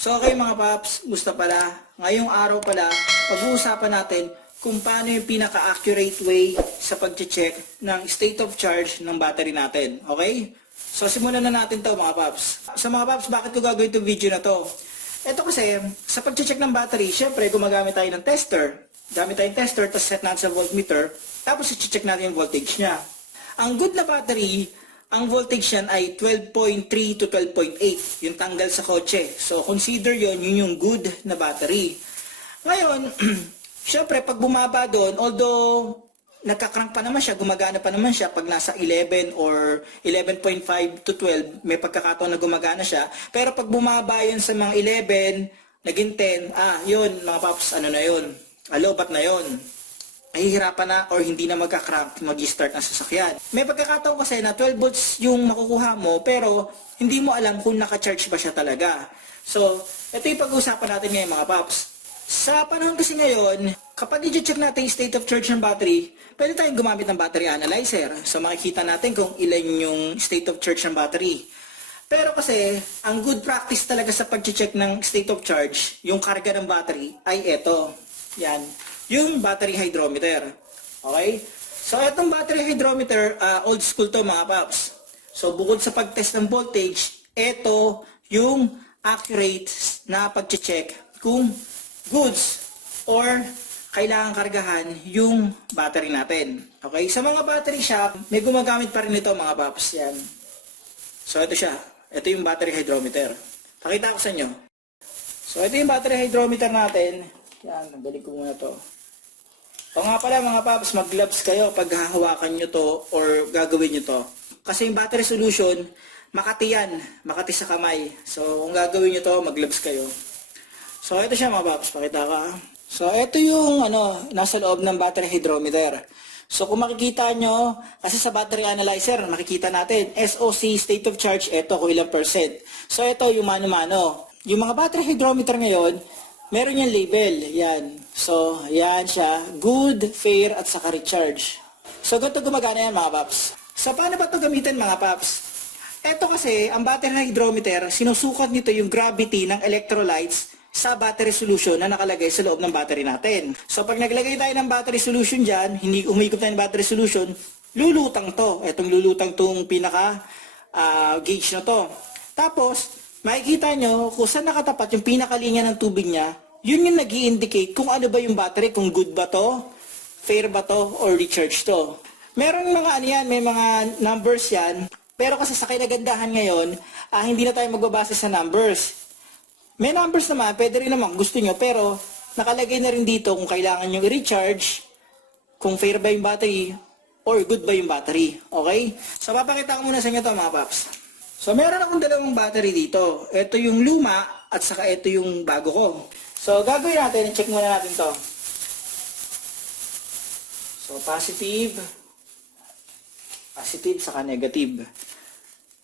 So okay mga paps, gusto pala, ngayong araw pala, pag-uusapan natin kung paano yung pinaka-accurate way sa pag-check ng state of charge ng battery natin. Okay? So simulan na natin to mga paps. Sa mga paps, bakit ko gagawin itong video na to? Ito kasi, sa pag-check ng battery, syempre gumagamit tayo ng tester. Gamit tayong tester, tapos set natin sa voltmeter, tapos i-check natin yung voltage niya. Ang good na battery, ang voltage yan ay 12.3 to 12.8, yung tanggal sa kotse. So, consider yun yung good na battery. Ngayon, syempre, pag bumaba doon, although nagka-crank pa naman siya, gumagana pa naman siya pag nasa 11 or 11.5 to 12, may pagkakataon na gumagana siya. Pero pag bumaba yun sa mga 11, naging 10, yun, mga paps, ano na yun? Alobat na yun. Mahihirapan na or hindi na magka-crank, mag-start ang sasakyan. May pagkakataon kasi na 12 volts yung makukuha mo pero hindi mo alam kung naka-charge ba siya talaga. So, ito yung pag-uusapan natin ngayon mga paps. Sa panahon kasi ngayon, kapag i-check natin yung state of charge ng battery, pwede tayong gumamit ng battery analyzer. So, makikita natin kung ilan yung state of charge ng battery. Pero kasi, ang good practice talaga sa pag-check ng state of charge, yung karga ng battery, ay ito. Yan. Yung battery hydrometer. Okay? So, itong battery hydrometer, old school to mga paps. So, bukod sa pag-test ng voltage, ito yung accurate na pag-check kung goods or kailangan kargahan yung battery natin. Okay? Sa mga battery shop, may gumagamit pa rin ito mga paps. Yan. So, ito siya. Ito yung battery hydrometer. Pakita ko sa inyo. So, ito yung battery hydrometer natin. Yan, nabalik ko muna to. O nga pala mga paps, mag-gloves kayo pag hahawakan nyo to or gagawin nyo to. Kasi yung battery solution, makati yan, makati sa kamay. So kung gagawin nyo to, mag-gloves kayo. So ito siya mga paps, pakita ka. So ito yung nasa loob ng battery hydrometer. So kung makikita nyo, kasi sa battery analyzer, makikita natin, SOC, state of charge, ito kung ilang percent. So ito yung mano-mano. Yung mga battery hydrometer ngayon, meron yung label, yan. So, yan siya, good, fair, at saka recharge. So, ganito gumagana yan mga paps. So, paano ba ito gamitin mga paps? Ito kasi, ang battery hydrometer, sinusukat nito yung gravity ng electrolytes sa battery solution na nakalagay sa loob ng battery natin. So, pag naglagay tayo ng battery solution dyan, hindi umikot tayo ng battery solution, lulutang to. Itong lulutang tong pinaka gauge na to. Tapos, makikita nyo kung saan nakatapat yung pinakalinya ng tubig niya, yun yung nag-i-indicate kung ano ba yung battery, kung good ba to, fair ba to, or recharge to. Meron mga may mga numbers yan, pero kasi sa kinagandahan ngayon, hindi na tayo magbabase sa numbers. May numbers naman, pwede rin naman gusto nyo, pero nakalagay na rin dito kung kailangan nyo i-recharge, kung fair ba yung battery, or good ba yung battery. Okay? So, papakita ko muna sa inyo ito mga paps. So, meron akong dalawang battery dito. Ito yung luma at saka ito yung bago ko. So, gagawin natin, check muna natin to. So, positive, saka negative.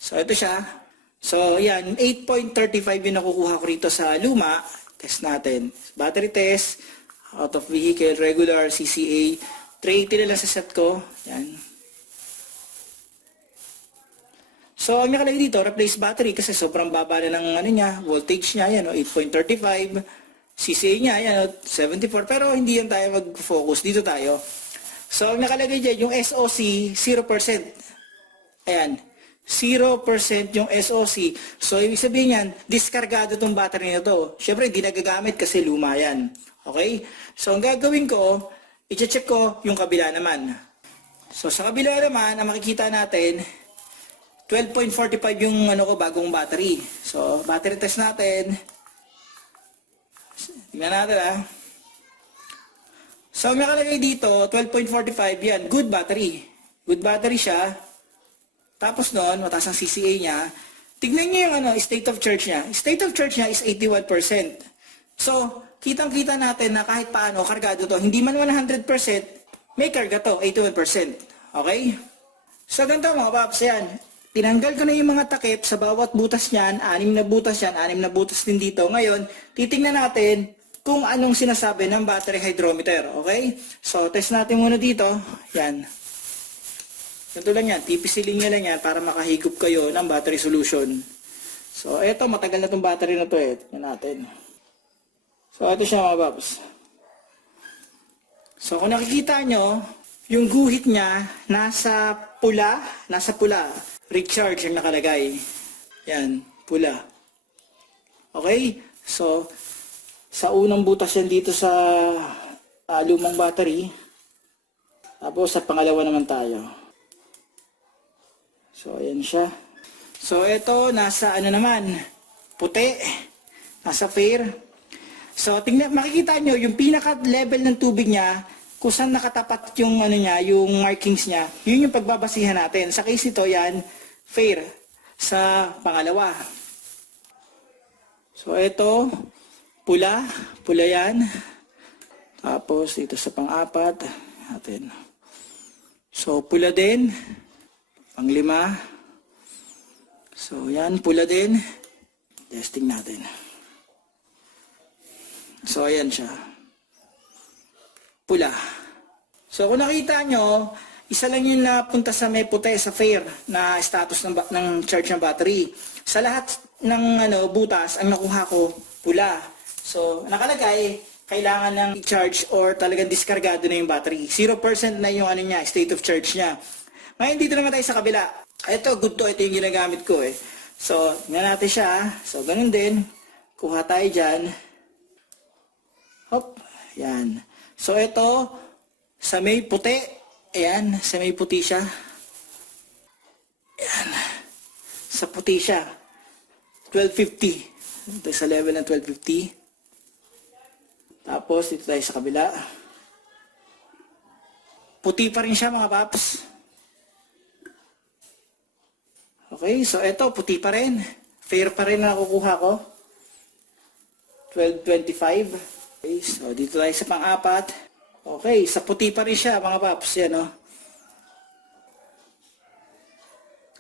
So, ito siya. So, yan, 8.35 yung nakukuha ko rito sa luma. Test natin. Battery test, out of vehicle, regular, CCA. 380 na lang sa set ko. Yan. So, ang nakalagay dito, replace battery kasi sobrang baba na ng voltage niya, yan, 8.35. CCA niya, yan, 74. Pero hindi yan tayo mag-focus. Dito tayo. So, ang nakalagay dyan, yung SOC, 0%. Ayan. 0% yung SOC. So, ibig sabihin yan, diskargado itong battery na to. Siyempre, hindi nagagamit kasi luma yan. Okay? So, ang gagawin ko, i-check ko yung kabila naman. So, sa kabila naman, ang makikita natin, 12.45 yung bagong battery. So, battery test natin. Tingnan natin So, nakalagay dito, 12.45 yan. Good battery. Good battery siya. Tapos noon, mataas ang CCA niya. Tignan niyo yung state of charge niya. State of charge niya is 81%. So, kitang-kita natin na kahit paano, kargado to. Hindi man 100%, may karga to, 81%. Okay? So, ganito mga paps, yan. Tinanggal ko na yung mga takip sa bawat butas niyan, 6 na butas yan, 6 na butas din dito. Ngayon, titingnan natin kung anong sinasabi ng battery hydrometer. Okay? So, test natin muna dito. Yan. Ganito lang yan. TPC linya lang yan para makahigop kayo ng battery solution. So, eto, matagal na itong battery na to eh. Tingnan natin. So, ito siya mga paps. So, kung nakikita nyo, yung guhit niya, nasa pula. Recharge yung nakalagay. Yan, pula. Okay? So, sa unang butas yan dito sa lumang battery. Tapos, sa pangalawa naman tayo. So, ayan siya. So, ito, nasa ano naman, puti, nasa fair. So, tingnan, makikita nyo, yung pinaka-level ng tubig niya, kung saan nakatapat yung, ano niya, yung markings niya, yun yung pagbabasihan natin. Sa case nito, yan, fair, sa pangalawa. So, ito, pula yan. Tapos, dito sa pang-apat, natin. So, pula din, pang-lima. So, yan, pula din. Testing natin. So, ayan siya. Pula. So, kung nakita nyo, isa lang yung napunta sa may puti, sa fair, na status ng charge ng battery. Sa lahat ng butas, ang nakuha ko, pula. So, nakalagay, kailangan ng i-charge or talagang diskargado na yung battery. 0% na yung state of charge niya. Ngayon, dito naman tayo sa kabila. Ito, good to. Ito yung ginagamit ko eh. So, tingnan natin siya. So, ganun din. Kuha tayo dyan. Hop. Yan. So, ito, sa may puti. Ayan, sa may puti siya. Ayan. Sa puti siya. 1250. Ito sa level ng 1250. Tapos, dito tayo sa kabila. Puti pa rin siya mga paps. Okay, so ito, puti pa rin. Fair pa rin na nakukuha ko. 1225. Okay, so dito tayo sa pang-apat. Okay, sa puti pa rin siya mga paps. Yan, oh.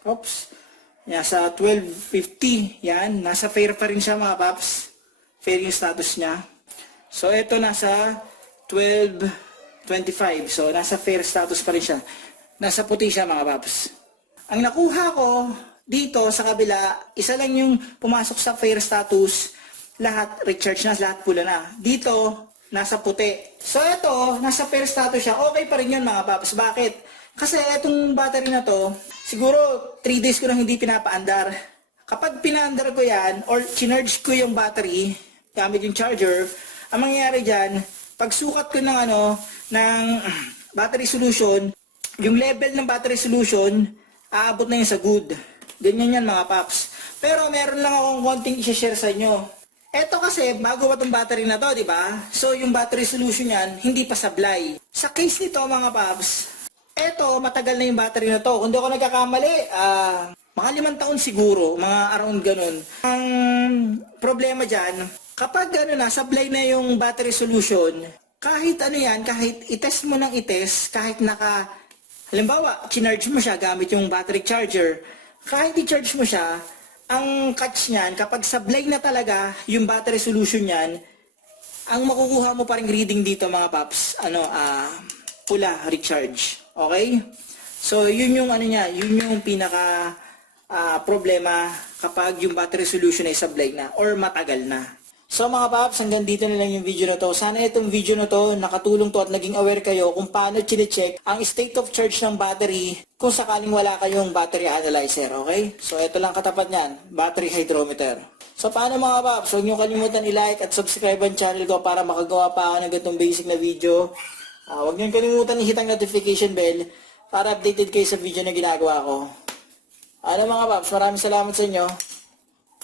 Oops. Nasa 1250. Yan, nasa fair pa rin siya mga paps. Fair yung status niya. So ito nasa 1225. So nasa fair status pa rin siya. Nasa puti siya mga paps. Ang nakuha ko dito sa kabila, isa lang yung pumasok sa fair status, lahat recharge na, lahat pula na. Dito, nasa puti. So ito, nasa fair status siya, okay pa rin yun mga paps. Bakit? Kasi itong battery na to, siguro 3 days ko nang hindi pinapaandar. Kapag pinaandar ko yan, or chinarge ko yung battery, gamit yung charger, ang mangyayari dyan, pag sukat ko ng battery solution, yung level ng battery solution, aabot na yun sa good. Ganyan yan mga paps. Pero meron lang akong konting i-share sa inyo. Eto kasi, bago pa itong battery na to, di ba? So, yung battery solution yan, hindi pa sablay. Sa case nito mga paps, eto, matagal na yung battery na to. Kung di ako nagkakamali, mga 5 taon siguro, mga around ganun. Ang problema dyan, kapag sablay na yung battery solution, kahit kahit itest mo ng itest, kahit halimbawa, chinarge mo siya gamit yung battery charger. Kahit i-charge mo siya, ang catch niyan, kapag sablay na talaga yung battery solution niyan, ang makukuha mo pa ring reading dito mga paps, pula, recharge. Okay? So, yun yung yun yung pinaka problema kapag yung battery solution ay sablay na or matagal na. So mga paps, hanggang dito na lang yung video na to. Sana itong video na to nakatulong to at naging aware kayo kung paano chine-check ang state of charge ng battery kung sakaling wala kayong battery analyzer, okay? So ito lang katapat niyan, battery hydrometer. So paano mga paps, huwag niyo kalimutan i-like at subscribe ang channel ko para makagawa pa ako ng ganitong basic na video. Huwag niyo kalimutan i-hit ang notification bell para updated kayo sa video na ginagawa ko. Mga paps, maraming salamat sa inyo.